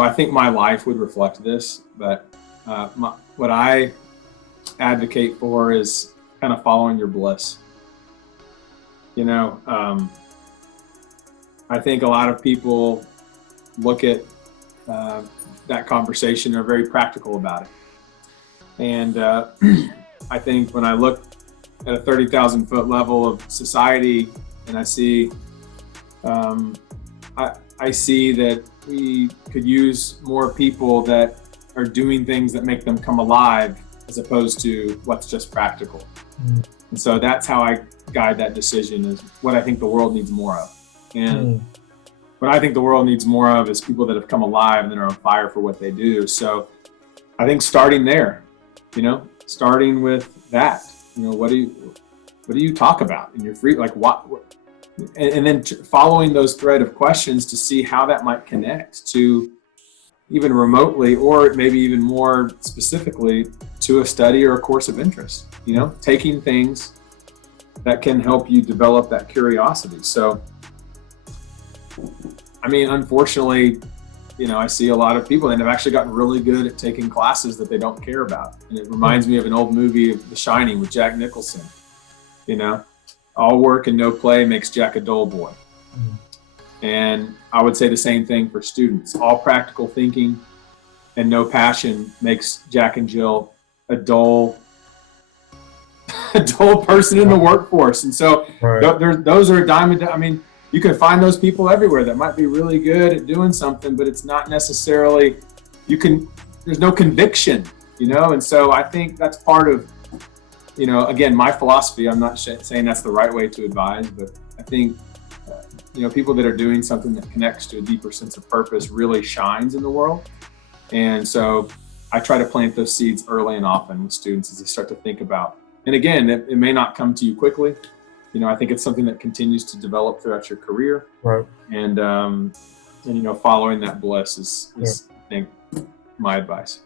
I think my life would reflect this, but what I advocate for is kind of following your bliss. I think a lot of people look at that conversation and are very practical about it. And I think when I look at a 30,000 foot level of society and I see I see that we could use more people that are doing things that make them come alive as opposed to what's just practical. And so that's how I guide that decision, is what I think the world needs more of. And what I think the world needs more of is people that have come alive and that are on fire for what they do. So I think starting there, starting with that, what do you talk about in your free, like what and then following those thread of questions to see how that might connect to even remotely, or maybe even more specifically to a study or a course of interest, taking things that can help you develop that curiosity. So, unfortunately, I see a lot of people that have actually gotten really good at taking classes that they don't care about. And it reminds me of an old movie of The Shining with Jack Nicholson. All work and no play makes Jack a dull boy. And I would say the same thing for students. All practical thinking and no passion makes Jack and Jill a dull person in the workforce. And so those are a diamond. You can find those people everywhere that might be really good at doing something, but it's not necessarily, there's no conviction, and so I think that's part of, again, my philosophy. I'm not saying that's the right way to advise, but I think, people that are doing something that connects to a deeper sense of purpose really shines in the world. And so I try to plant those seeds early and often with students as they start to think about, and again, it may not come to you quickly. I think it's something that continues to develop throughout your career. Right. And following that bliss is I think, my advice.